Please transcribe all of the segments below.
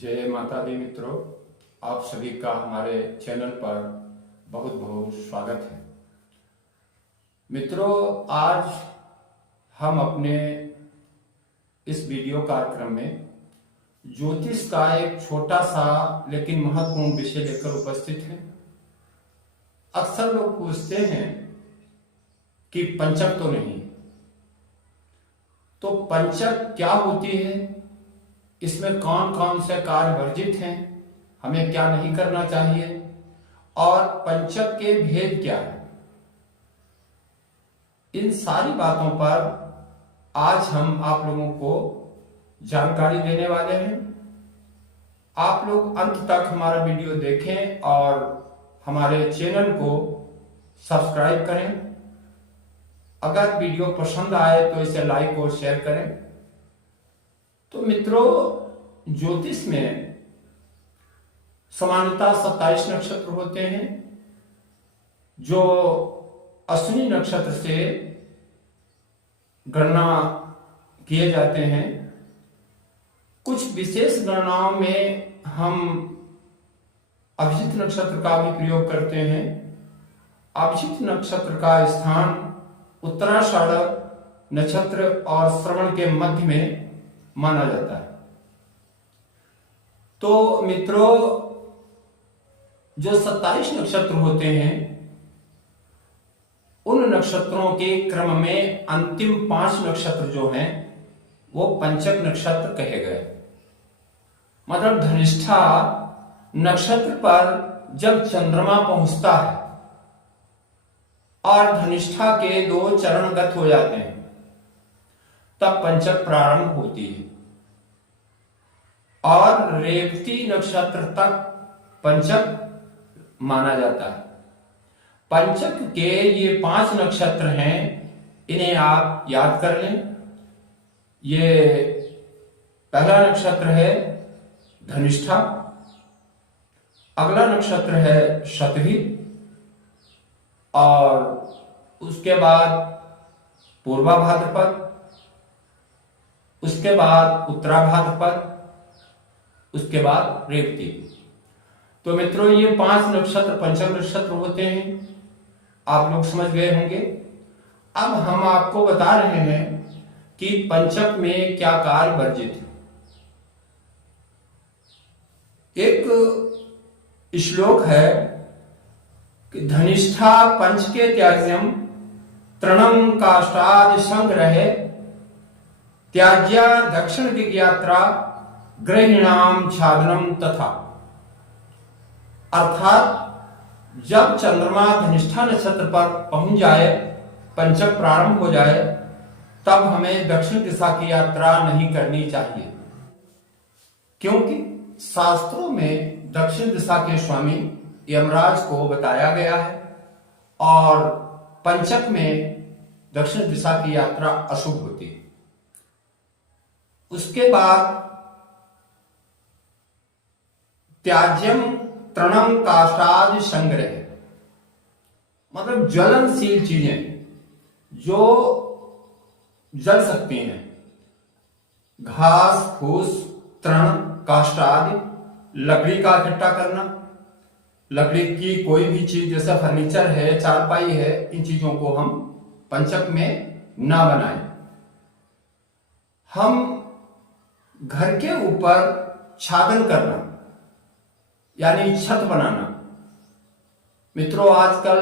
जय माता दी मित्रों, आप सभी का हमारे चैनल पर बहुत बहुत स्वागत है। मित्रों, आज हम अपने इस वीडियो कार्यक्रम में ज्योतिष का एक छोटा सा लेकिन महत्वपूर्ण विषय लेकर उपस्थित हैं। अक्सर लोग पूछते हैं कि पंचक तो नहीं, तो पंचक क्या होती है, इसमें कौन कौन से कार्य वर्जित हैं, हमें क्या नहीं करना चाहिए और पंचक के भेद क्या है, इन सारी बातों पर आज हम आप लोगों को जानकारी देने वाले हैं। आप लोग अंत तक हमारा वीडियो देखें और हमारे चैनल को सब्सक्राइब करें। अगर वीडियो पसंद आए तो इसे लाइक और शेयर करें। तो मित्रों, ज्योतिष में सामान्यतः 27 नक्षत्र होते हैं जो अश्विनी नक्षत्र से गणना किए जाते हैं। कुछ विशेष गणनाओं में हम अभिजित नक्षत्र का भी प्रयोग करते हैं। अभिजित नक्षत्र का स्थान उत्तराषाढ़ नक्षत्र और श्रवण के मध्य में माना जाता है। तो मित्रों, जो 27 नक्षत्र होते हैं उन नक्षत्रों के क्रम में अंतिम 5 नक्षत्र जो हैं वो पंचक नक्षत्र कहे गए। मतलब धनिष्ठा नक्षत्र पर जब चंद्रमा पहुंचता है और धनिष्ठा के 2 चरणगत हो जाते हैं तब पंचक प्रारंभ होती है और रेवती नक्षत्र तक पंचक माना जाता है। पंचक के ये 5 नक्षत्र हैं, इन्हें आप याद कर लें। ये पहला नक्षत्र है धनिष्ठा, अगला नक्षत्र है शतभी और उसके बाद पूर्वा भाद्रपद, उसके बाद उत्तरा भाद्रपद, उसके बाद रेवती। तो मित्रों, ये 5 नक्षत्र पंचक नक्षत्र होते हैं, आप लोग समझ गए होंगे। अब हम आपको बता रहे हैं कि पंचक में क्या कार्य वर्जित है। एक श्लोक है कि धनिष्ठा पंच के त्याज्यम तृणम काष्ठादि संग्रहे त्याज्या दक्षिण दिग यात्रा गृहिणाम छादनम तथा। अर्थात जब चंद्रमा धनिष्ठा नक्षत्र पर पहुंच जाए, पंचक प्रारंभ हो जाए, तब हमें दक्षिण दिशा की यात्रा नहीं करनी चाहिए, क्योंकि शास्त्रों में दक्षिण दिशा के स्वामी यमराज को बताया गया है और पंचक में दक्षिण दिशा की यात्रा अशुभ होती है। उसके बाद त्याज्यम तृणम काष्ठादि संग्रह, मतलब ज्वलनशील चीजें जो जल सकती हैं, घास फूस तृण काष्ठ आदि, लकड़ी का इकट्ठा करना, लकड़ी की कोई भी चीज जैसा फर्नीचर है, चारपाई है, इन चीजों को हम पंचक में ना बनाएं। हम घर के ऊपर छादन करना यानी छत बनाना। मित्रों, आजकल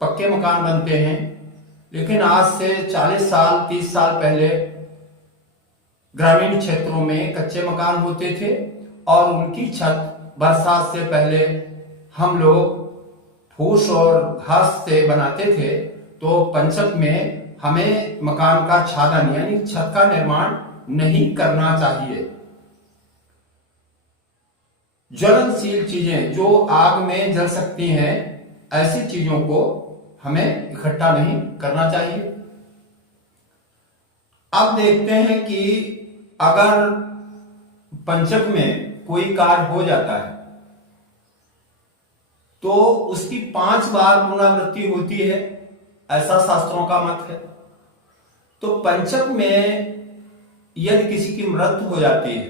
पक्के मकान बनते हैं, लेकिन आज से 40 साल 30 साल पहले ग्रामीण क्षेत्रों में कच्चे मकान होते थे और उनकी छत बरसात से पहले हम लोग फूस और घास से बनाते थे। तो पंचक में हमें मकान का छादन यानी छत का निर्माण नहीं करना चाहिए। ज्वलनशील चीजें जो आग में जल सकती हैं, ऐसी चीजों को हमें इकट्ठा नहीं करना चाहिए। अब देखते हैं कि अगर पंचक में कोई कार्य हो जाता है तो उसकी 5 बार पुनरावृत्ति होती है, ऐसा शास्त्रों का मत है। तो पंचक में यदि किसी की मृत्यु हो जाती है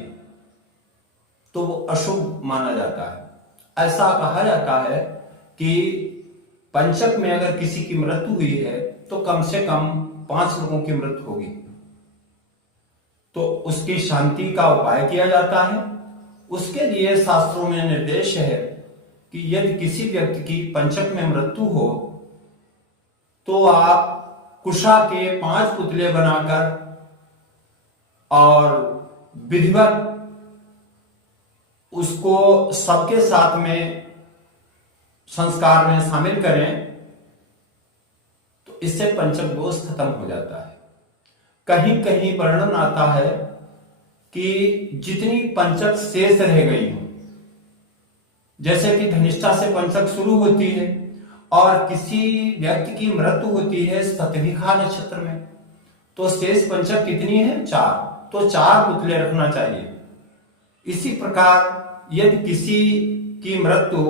तो वो अशुभ माना जाता है। ऐसा कहा जाता है कि पंचक में अगर किसी की मृत्यु हुई है तो कम से कम 5 लोगों की मृत्यु होगी, तो उसकी शांति का उपाय किया जाता है। उसके लिए शास्त्रों में निर्देश है कि यदि किसी व्यक्ति की पंचक में मृत्यु हो तो आप कुशा के 5 पुतले बनाकर और विधिवत उसको सबके साथ में संस्कार में शामिल करें, तो इससे पंचक दोष खत्म हो जाता है। कहीं कहीं वर्णन आता है कि जितनी पंचक शेष रह गई हो, जैसे कि धनिष्ठा से पंचक शुरू होती है और किसी व्यक्ति की मृत्यु होती है शतभिखा नक्षत्र में, तो शेष पंचक कितनी है? 4, तो 4 पुतले रखना चाहिए। इसी प्रकार यदि किसी की मृत्यु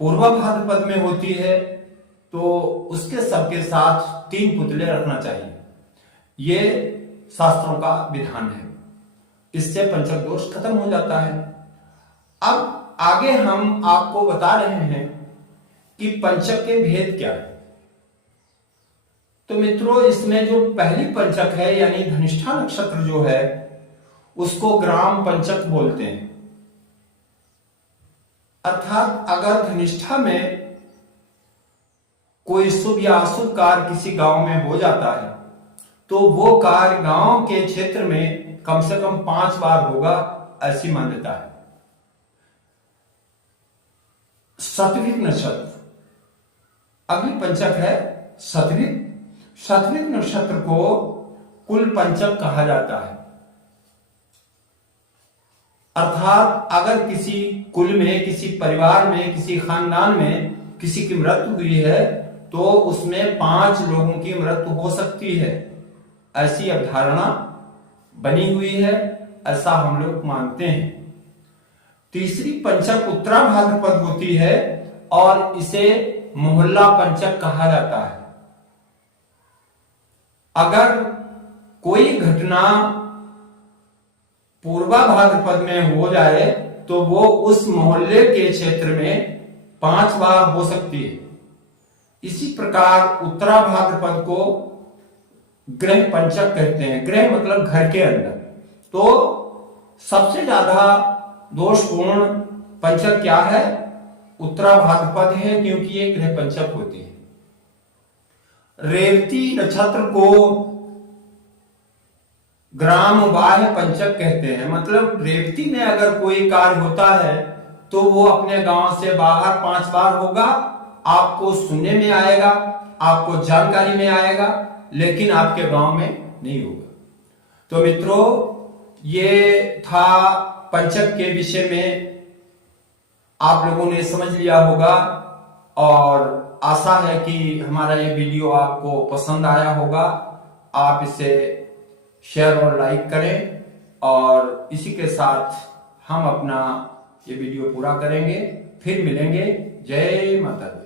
पूर्वा भाद्रपद में होती है तो उसके सबके साथ 3 पुतले रखना चाहिए। ये शास्त्रों का विधान है, इससे पंचक दोष खत्म हो जाता है। अब आगे हम आपको बता रहे हैं कि पंचक के भेद क्या है। तो मित्रों, इसमें जो पहली पंचक है यानी धनिष्ठा नक्षत्र जो है उसको ग्राम पंचक बोलते हैं। अर्थात अगर धनिष्ठा में कोई शुभ या अशुभ कार्य किसी गांव में हो जाता है तो वो कार्य गांव के क्षेत्र में कम से कम 5 बार होगा, ऐसी मान्यता है। शतभिख नक्षत्र अगली पंचक है शतभिख। शतभिख नक्षत्र को कुल पंचक कहा जाता है। अर्थात अगर किसी कुल में, किसी परिवार में, किसी खानदान में किसी की मृत्यु हुई है तो उसमें 5 लोगों की मृत्यु हो सकती है, ऐसी अवधारणा बनी हुई है, ऐसा हम लोग मानते हैं। तीसरी पंचक उत्तरा भाद्रपद होती है और इसे मोहल्ला पंचक कहा जाता है। अगर कोई घटना पूर्वा भाद्रपद में हो जाए तो वो उस मोहल्ले के क्षेत्र में 5 बार हो सकती है। इसी प्रकार उत्तरा भाद्रपद को ग्रह पंचक कहते हैं। ग्रह मतलब घर के अंदर। तो सबसे ज्यादा दोषपूर्ण पंचक क्या है? उत्तरा भाद्रपद है, क्योंकि ये ग्रह पंचक होती है। रेवती नक्षत्र को ग्राम बाह्य पंचक कहते हैं। मतलब रेवती में अगर कोई कार्य होता है तो वो अपने गांव से बाहर 5 बार होगा, आपको सुनने में आएगा, आपको जानकारी में आएगा, लेकिन आपके गांव में नहीं होगा। तो मित्रों, ये था पंचक के विषय में, आप लोगों ने समझ लिया होगा और आशा है कि हमारा ये वीडियो आपको पसंद आया होगा। आप इसे शेयर और लाइक करें और इसी के साथ हम अपना ये वीडियो पूरा करेंगे। फिर मिलेंगे। जय माता दी।